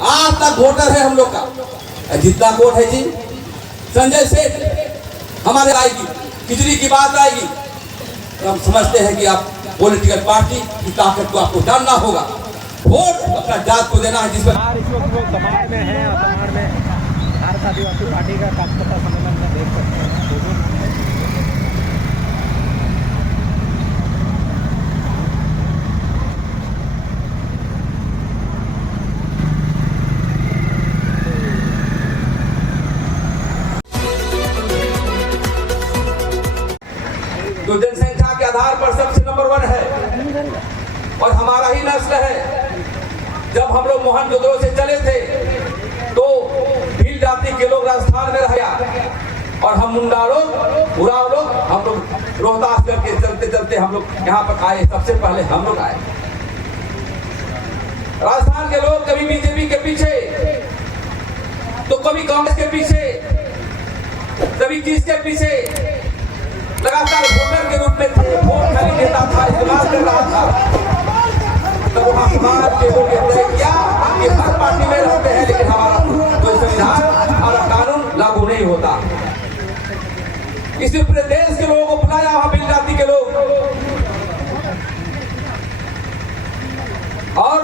आज तक वोटर है हम लोग का। जितना वोट है जी, संजय सेठ हमारे आएगी, खिचड़ी की बात आएगी तो हम समझते हैं कि आप पॉलिटिकल पार्टी की ताकत को आपको जानना होगा। वोट अपना जात को देना है। जिस पर इस वक्त वो तमाड़ में हैं और तमाड़ में भारत आदिवासी पार्टी का कार्यकर्ता सम्मेलन में देख सकते हैं। जो जनसंख्या के आधार पर सबसे नंबर 1 है और हमारा ही नस्ल है। जब हम लोग मोहनजोदड़ो से चले थे तो भील जाति के लोग राजस्थान में रह और हम मुंडा लोग, उराव लोग, हम लोग रोहतास करके चलते चलते हम लोग यहाँ पर आए। सबसे पहले हम लोग आए। राजस्थान के लोग कभी बीजेपी के पीछे तो कभी कांग्रेस के पीछे, कभी किसके पीछे, लगातार वोटर के रूप में थे। वोट खाली देता था, इस्तेमाल कर रहा था। तब वहाँ समाज के लोग तय किया कि हर पार्टी में रहते हैं लेकिन हमारा कोई संविधान, हमारा कानून लागू नहीं होता। इसी पूरे देश के लोगों को बुलाया, वहाँ भील जाति के लोग, और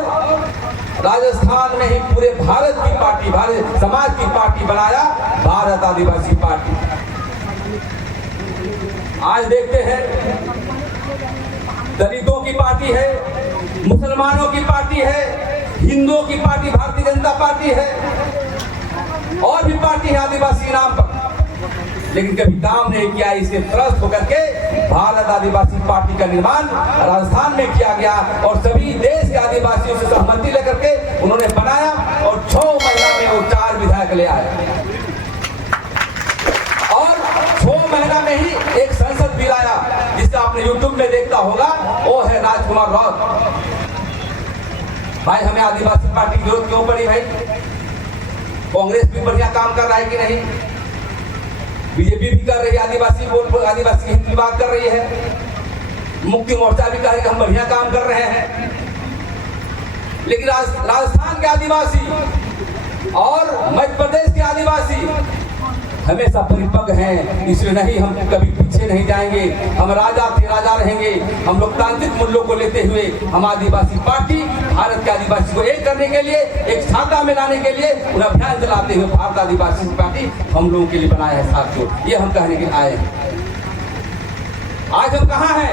राजस्थान में ही पूरे भारत की पार्टी, भारत समाज की पार्टी बनाया, भारत आदिवासी पार्टी। आज देखते हैं दलितों की पार्टी है, मुसलमानों की पार्टी है, हिंदुओं की पार्टी भारतीय जनता पार्टी है, और भी पार्टी है आदिवासी नाम पर, लेकिन कभी काम नहीं किया। इसके त्रस्त होकर के भारत आदिवासी पार्टी का निर्माण राजस्थान में किया गया और सभी देश के आदिवासियों से सहमति लेकर के उन्होंने बनाया और 6 महीना में वो 4 विधायक ले आए और 6 महीना में ही एक संसद बिल आया जिसका आपने यूट्यूब में देखता होगा, वो है राजकुमार राउत। भाई हमें आदिवासी पार्टी की जरूरत क्यों पड़ी भाई? कांग्रेस भी बढ़िया काम कर रहा है कि नहीं? बीजेपी भी कर रही है, आदिवासी वोट, आदिवासी हित की बात कर रही है, मुक्ति मोर्चा भी कह रही है हम बढ़िया काम कर रहे हैं। लेकिन राजस्थान के आदिवासी और मध्य प्रदेश के आदिवासी हमेशा परिपक्व हैं, इसलिए नहीं, हम कभी पीछे नहीं जाएंगे। हम राजा थे, राजा रहेंगे। हम लोकतांत्रिक मूल्यों को लेते हुए हम आदिवासी पार्टी भारत के आदिवासी को एक करने के लिए, एक छाता में लाने के लिए उन अभियान चलाते हुए भारत आदिवासी पार्टी हम लोगों के लिए बनाया है साथियों। ये हम कहने के आए हैं। आज हम कहाँ हैं?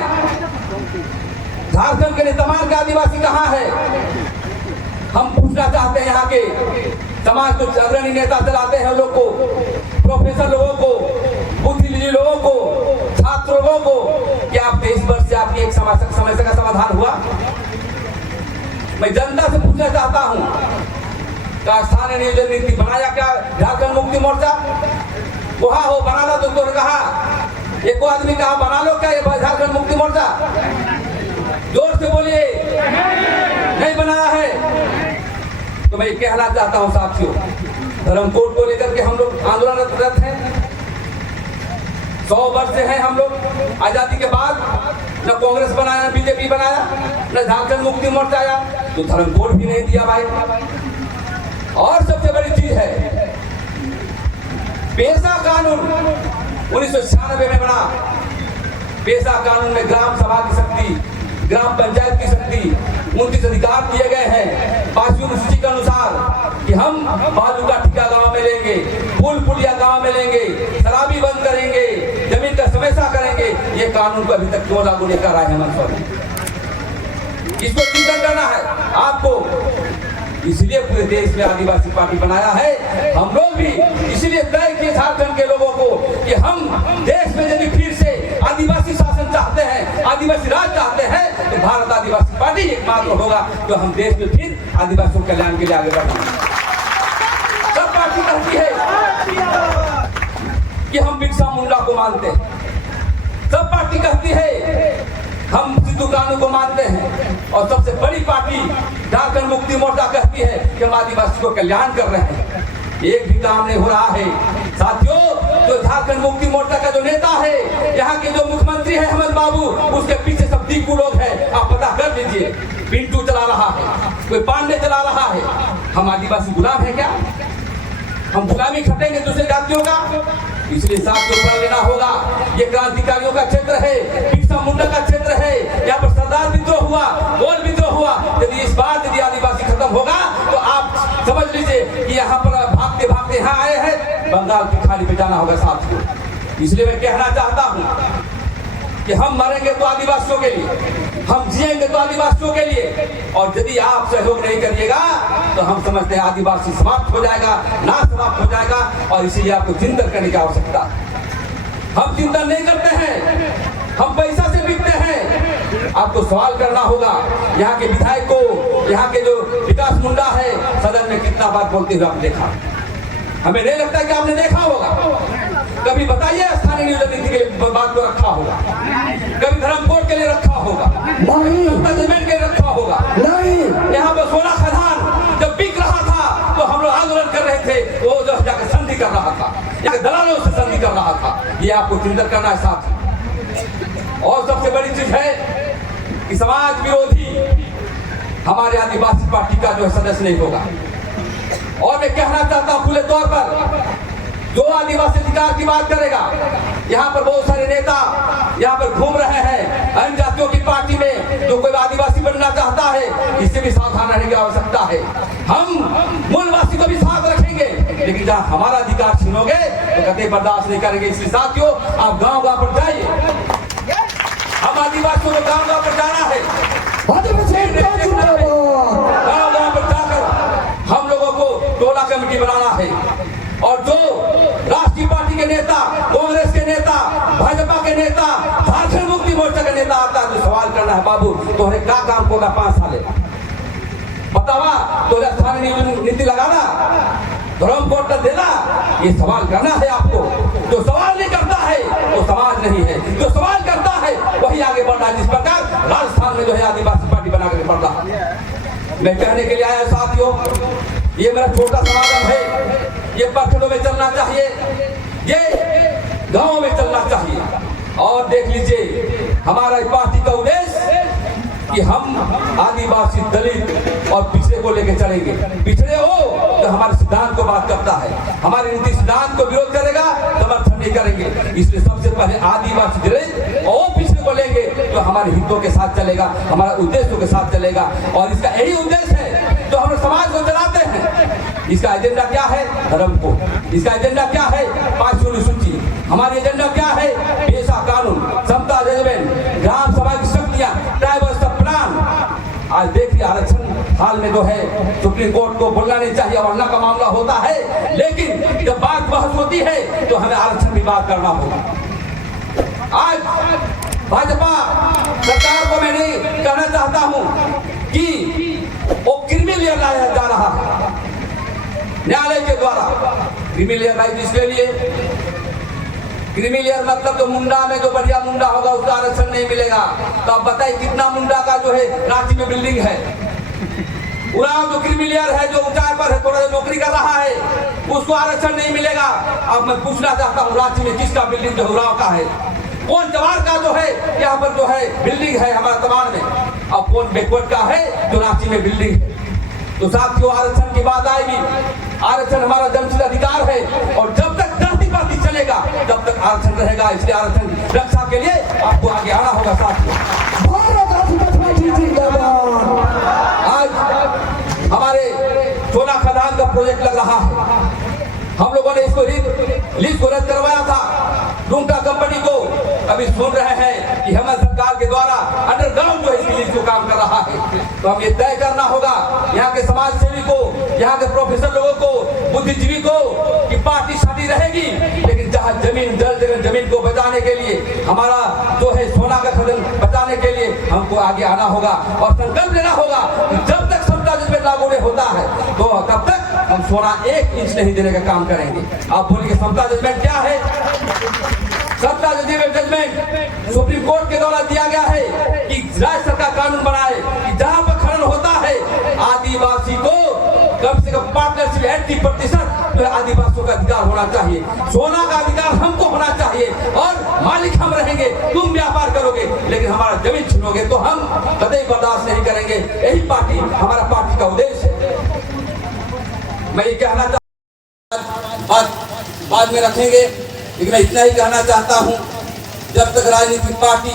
झारखंड के तमाम के आदिवासी कहाँ है? हम पूछना चाहते हैं यहाँ के समाज को अग्रणी नेता चलाते हैं लोग को, प्रोफेसर लोगों को, बुद्धिजीवी लोगों को, छात्र लोगों को, क्या आप 23 वर्ष से आपकी एक समस्या का समाधान हुआ? मैं जनता से पूछना चाहता हूँ, क्या स्थानीय नियोजन नीति बनाया क्या झारखंड मुक्ति मोर्चा? वहाँ हो बनाना तो कहा, एक आदमी कहा बना लो क्या ये झारखंड मुक्ति मोर्चा? जोर से बोलिए, नहीं बनाया है। तो मैं कहना चाहता हूं साथियों, धर्म कोड को लेकर के हम लोग आंदोलनरत हैं। 100 वर्ष से हैं हम लोग। आजादी के बाद न कांग्रेस बनाया, न बीजेपी बनाया, न झारखंड मुक्ति मोर्चा आया, तो धर्म कोड भी नहीं दिया भाई। और सबसे बड़ी चीज है पेशा कानून 1996 में बना। पेशा कानून में ग्राम सभा की शक्ति, ग्राम पंचायत की शक्ति, 29 अधिकार दिए गए हैं 5वीं अनुसूची के अनुसार कि हम बालू का ठेका गांव में लेंगे, पुल पुलिया गांव में लेंगे, शराबी बंद करेंगे, जमीन का समेसा करेंगे। ये कानून को अभी तक क्यों लागू नहीं कर रहा है मंत्री? इसको चिंतन करना है आपको। इसलिए पूरे देश में आदिवासी पार्टी बनाया है। हम लोग भी इसलिए तय किए झारखंड के लोगों को कि हम देश में यदि फिर से आदिवासी शासन चाहते हैं, आदिवासी राज चाहते हैं, तो भारत आदिवासी पार्टी एकमात्र होगा जो हम देश में फिर आदिवासियों के कल्याण के लिए आगे बढ़ेंगे। सब पार्टी कहती है कि हम बिरसा मुंडा को मानते हैं, सब पार्टी कहती है हम सिद्धू कानू को मानते हैं, और सबसे बड़ी पार्टी झारखंड मुक्ति मोर्चा कहती है कि हम आदिवासी को कल्याण कर रहे हैं। एक भी काम नहीं हो रहा है साथियों। जो झारखंड मुक्ति मोर्चा का जो नेता है, यहाँ के जो मुख्यमंत्री है हेमंत बाबू, उसके पीछे सब दीकू लोग हैं। आप पता कर लीजिए, पिंटू चला रहा है, कोई पांडे चला रहा है, हम आदिवासी गुलाम हैं क्या? हम गुलामी खटेंगे दूसरे जातियों का? इसलिए साथ को प्रण लेना होगा। ये क्रांतिकारियों का क्षेत्र है, बिरसा मुंडा का क्षेत्र है। यहाँ पर सरदार विद्रोह हुआ, गोल विद्रोह हुआ। यदि इस बार यदि आदिवासी खत्म होगा तो आप समझ लीजिए कि यहाँ पर भागते भागते यहाँ आए हैं, बंगाल की खाड़ी पे जाना होगा साथियों। इसलिए मैं कहना चाहता हूँ कि हम मरेंगे तो आदिवासियों के लिए, हम जिएंगे तो आदिवासियों के लिए। और यदि आप सहयोग नहीं करिएगा तो हम समझते हैं आदिवासी समाप्त हो जाएगा, ना समाप्त हो जाएगा। और इसीलिए आपको चिंतन करने की आवश्यकता है। हम चिंतन नहीं करते हैं, हम पैसा से बिकते हैं। आपको सवाल करना होगा, यहाँ के विधायक को, यहाँ के जो विकास मुंडा है, सदन में कितना बार बोलते हुए आपने देखा? हमें नहीं लगता कि आपने देखा होगा। कभी बताइए स्थानीय नियोजन नीति के बात को रखा होगा, कभी धर्म कोड के लिए रखा होगा, नहीं, जजमेंट के लिए रखा होगा। नहीं। यहाँ पर सोना खदान जब बिक रहा था तो हम लोग आंदोलन कर रहे थे, वो जो जाकर संधि कर रहा था, यहाँ दलालों से संधि कर रहा था। ये आपको चिंतन करना है साथ। और सबसे बड़ी चीज है कि समाज विरोधी हमारे आदिवासी पार्टी का जो है सदस्य नहीं होगा। और मैं कहना चाहता हूं खुले तौर पर, जो आदिवासी अधिकार की बात करेगा, यहाँ पर बहुत सारे नेता यहाँ पर घूम रहे हैं अन्य जातियों की पार्टी में। जो कोई आदिवासी बनना चाहता है, इससे भी सावधान रहने की आवश्यकता है। हम मूलवासी को भी साथ रखेंगे, लेकिन जहाँ हमारा अधिकार छीनोगे तो कतई बर्दाश्त नहीं करेंगे। इसलिए साथियों, आप गाँव गाँव पर जाइए। हम आदिवासियों को गाँव गाँव पर जाना है, गाँव गाँव पर जाकर हम लोगों को टोला कमेटी बनाना है। और जो राष्ट्रीय पार्टी के नेता, कांग्रेस के नेता, भाजपा के नेता, झारखंड मुक्ति मोर्चा के नेता आता है तो सवाल करना है, बाबू तोहरे क्या काम होगा 5 साल बतावा? तो स्थानीय नीति लगाना, धर्म कोड कर देना, ये सवाल करना है आपको। जो सवाल नहीं करता है वो समाज नहीं है, जो सवाल करता है वही आगे बढ़ रहा है। जिस प्रकार राजस्थान में जो है आदिवासी पार्टी बना कर बढ़ रहा है। मैं कहने के लिए आया साथियों, ये मेरा छोटा समागम है। ये पत्थरों में चलना चाहिए, ये गांवों में चलना चाहिए। और देख लीजिए हमारा पार्टी का उद्देश्य कि हम आदिवासी, दलित और पिछड़े को लेकर चलेंगे। पिछड़े हो तो हमारे सिद्धांत को बात करता है, हमारे नीति सिद्धांत को विरोध करेगा, समर्थन नहीं करेंगे। इसलिए सबसे पहले आदिवासी, दलित और पिछड़े को लेंगे तो हमारे हितों के साथ चलेगा, हमारे उद्देश्यों के साथ चलेगा। और इसका यही उद्देश्य है जो हम समाज को चलाते हैं। इसका एजेंडा क्या है? धर्म को। इसका एजेंडा क्या है? 5 सूची। हमारी एजेंडा क्या है? पेशा कानून, समता जजमेंट, ग्राम सभा की शक्तियां, ट्राइबल सब प्लान। आज देखिए आरक्षण हाल में जो है सुप्रीम कोर्ट को बोलना नहीं चाहिए, अवहेलना का मामला होता है, लेकिन जब बात बहस होती है तो हमें आरक्षण की बात करना होगा। आज भाजपा सरकार को मैं नहीं कहना चाहता हूं कि वो क्रिमिनल लाया जा रहा है न्यायालय के द्वारा। क्रिमिनल राइट इसके लिए, क्रिमिनल मतलब जो मुंडा में जो बढ़िया मुंडा होगा उसका आरक्षण नहीं मिलेगा। तो आप बताइए कितना मुंडा का जो है रांची में बिल्डिंग है। उराव जो क्रिमिनल है, जो ऊंचाई पर है, थोड़ा नौकरी कर रहा है, उसको आरक्षण नहीं मिलेगा। अब मैं पूछना चाहता हूँ रांची में किसका बिल्डिंग जो उराव का है? कौन जवार का जो है यहाँ पर जो है बिल्डिंग है हमारा तमाम में? अब कौन बैकवर्ड का है जो रांची में बिल्डिंग है? तो साथियों आरक्षण की बात आएगी। आरक्षण हमारा जन्मसिद्ध अधिकार है और जब तक जाति पाति चलेगा तब तक आरक्षण रहेगा। इसलिए आरक्षण रक्षा के लिए आपको आगे आना होगा साथियों। आज हमारे सोना खदान का प्रोजेक्ट लग रहा है। हम लोगों ने इसको लीज को रद्द करवाया था डूंका कंपनी को। अभी सुन रहे हैं कि हमारी सरकार के द्वारा अंडरग्राउंड जो है इसकी लीज को काम कर रहा है। तो हम ये तय करना होगा यहाँ के समाज सेवी को, यहाँ के प्रोफेसर लोगों को, बुद्धिजीवी को कि पार्टी शादी रहेगी, लेकिन जहाँ जमीन जमीन को बचाने के लिए, हमारा जो है सोना का खदान बचाने के लिए हमको आगे आना होगा और संकल्प लेना होगा कि जब तक समता जजमेंट लागू नहीं होता है तो तब तक हम सोना 1 इंच नहीं देने का काम करेंगे। आप बोलिए समता जजमेंट क्या है? समता जजमेंट सुप्रीम कोर्ट के द्वारा दिया गया है कि राज्य सरकार कानून बनाए कि जहाँ पर खनन होता है आदिवासी को कम से कम पार्टनरशिप 80% तो आदिवासियों का अधिकार होना चाहिए। सोना का अधिकार हमको होना चाहिए और मालिक हम रहेंगे। तुम व्यापार करोगे लेकिन हमारा जमीन छीनोगे तो हम कतई बर्दाश्त नहीं करेंगे। यही पार्टी हमारा पार्टी का उद्देश्य है। मैं ये कहना बाद में रखेंगे, लेकिन मैं इतना ही कहना चाहता हूँ, जब तक राजनीतिक पार्टी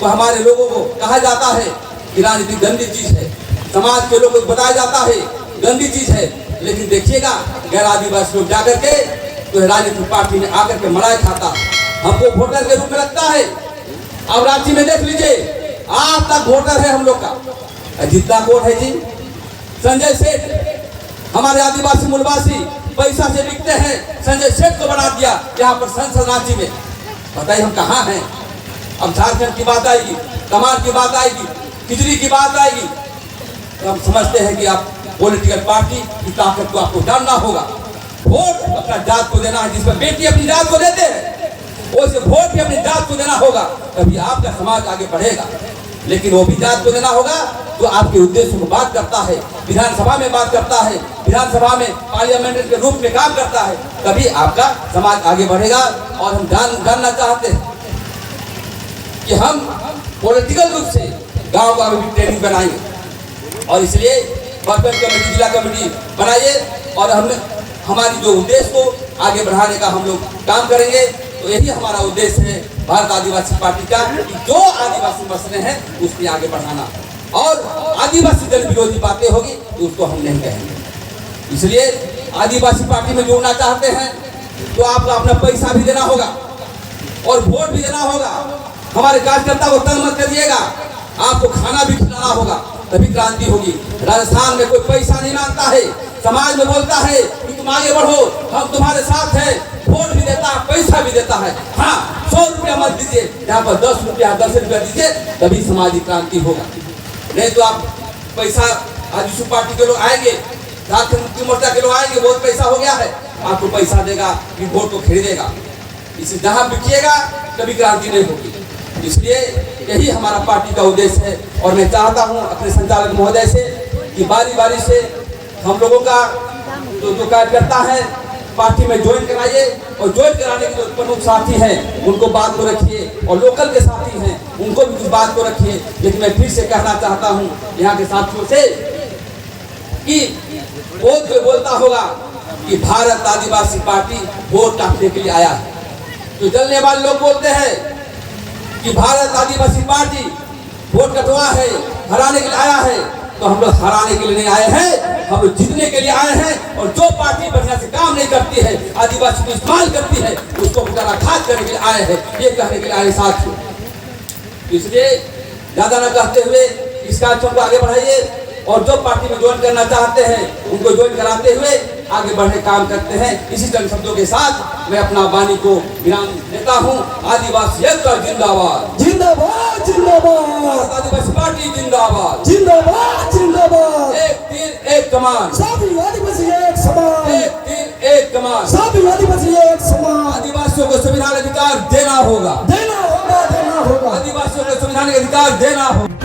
को हमारे लोगों को कहा जाता है कि राजनीति गंदी चीज है, समाज के लोगों को बताया जाता है गंदी चीज है, लेकिन देखिएगा गैर आदिवासी लोग जाकर के तो राजनीतिक पार्टी में आकर के मलाई खाता, हमको वोटर के रूप में लगता है। अब रांची में देख लीजिए, आज तक वोटर है हम लोग का, जितना वोट है जी, संजय सेठ हमारे आदिवासी मूलवासी पैसा से बिकते हैं, संजय सेठ को बना दिया यहाँ पर संसद रांची में। बताइए हम कहाँ हैं? अब झारखंड की बात आएगी, कमाल की बात आएगी, खिचड़ी की बात आएगी, तो हम समझते हैं कि आप पॉलिटिकल पार्टी की ताकत को आपको जानना होगा। वोट अपना जात को देना है, जिसमें बेटी अपनी जात को देते हैं, उसे वोट भी अपनी जात को देना होगा, तभी आपका समाज आगे बढ़ेगा। लेकिन वो भी जात को देना होगा तो आपके उद्देश्य को बात करता है, विधानसभा में बात करता है, विधानसभा में पार्लियामेंट के रूप में काम करता है, तभी आपका समाज आगे बढ़ेगा। और हम जानना चाहते हैं कि हम पॉलिटिकल रूप से गांव गांव में ट्रेनिंग बनाएंगे, और इसलिए वर्कर कमेटी, जिला कमेटी बनाइए, और हमने हमारी जो उद्देश्य को आगे बढ़ाने का हम लोग काम करेंगे। तो यही हमारा उद्देश्य है भारत आदिवासी पार्टी का, कि जो आदिवासी मसले हैं उसके आगे बढ़ाना, और आदिवासी जन विरोधी बातें होगी तो उसको हम नहीं कहेंगे। इसलिए आदिवासी पार्टी में जुड़ना चाहते हैं तो आपको अपना पैसा भी देना होगा और वोट भी देना होगा। हमारे कार्यकर्ता को तंग मत करिएगा, आपको खाना भी खिलाना होगा, तभी क्रांति होगी। राजस्थान में कोई पैसा नहीं मांगता है, समाज में बोलता है कि तुम आगे बढ़ो, हम तुम्हारे साथ हैं, वोट भी देता है, पैसा भी देता है। हाँ, 100 रुपया मत दीजिए, यहाँ पर 10 रुपया 10 रुपया दीजिए, तभी सामाजिक क्रांति होगा। नहीं तो आप पैसा, आदिवासी पार्टी के लोग आएंगे, झारखंड मुक्ति मोर्चा के लोग आएंगे, बहुत पैसा हो गया है, आपको पैसा देगा कि वोट को खरीदेगा। इसे जहाँ बिकिएगा कभी क्रांति नहीं होगी। इसलिए यही हमारा पार्टी का उद्देश्य है, और मैं चाहता हूँ अपने संचालक महोदय से कि बारी बारी से हम लोगों का जो कार्यकर्ता है पार्टी में ज्वाइन कराइए, और ज्वाइन कराने के जो प्रमुख साथी हैं उनको बात को रखिए, और लोकल के साथी हैं उनको भी कुछ बात को रखिए। लेकिन मैं फिर से कहना चाहता हूँ यहाँ के साथियों से कि बहुत कोई बोलता होगा कि भारत आदिवासी पार्टी वोट काटने के लिए आया है, तो जलने वाले लोग बोलते हैं कि भारत आदिवासी पार्टी वोट कटवा है, हराने के लिए आया है। तो हम लोग हराने के लिए नहीं आए हैं, हम लोग जीतने के लिए आए हैं। और जो पार्टी बढ़िया से काम नहीं करती है, आदिवासी को इस्तेमाल करती है, उसको घात करने के लिए आए हैं, ये कहने के लिए आए साथियों। इसलिए ज्यादा न कहते हुए इस कार्यक्रम को आगे बढ़ाइए, और जो पार्टी में ज्वाइन करना चाहते हैं उनको ज्वाइन कराते हुए आगे बढ़ने काम करते हैं। इसी तरह शब्दों के साथ मैं अपना वाणी को विराम देता हूँ। आदिवासी एकता जिंदाबाद, जिंदाबाद जिंदाबाद, आदिवासी पार्टी जिंदाबाद, जिंदाबाद जिंदाबाद। एक तीर एक कमान, सभी आदिवासी एक समान, एक तीर एक कमान, सभी आदिवासी एक समान। आदिवासियों को संविधान अधिकार देना होगा, देना होगा, देना होगा। आदिवासियों को संविधानिक अधिकार देना होगा।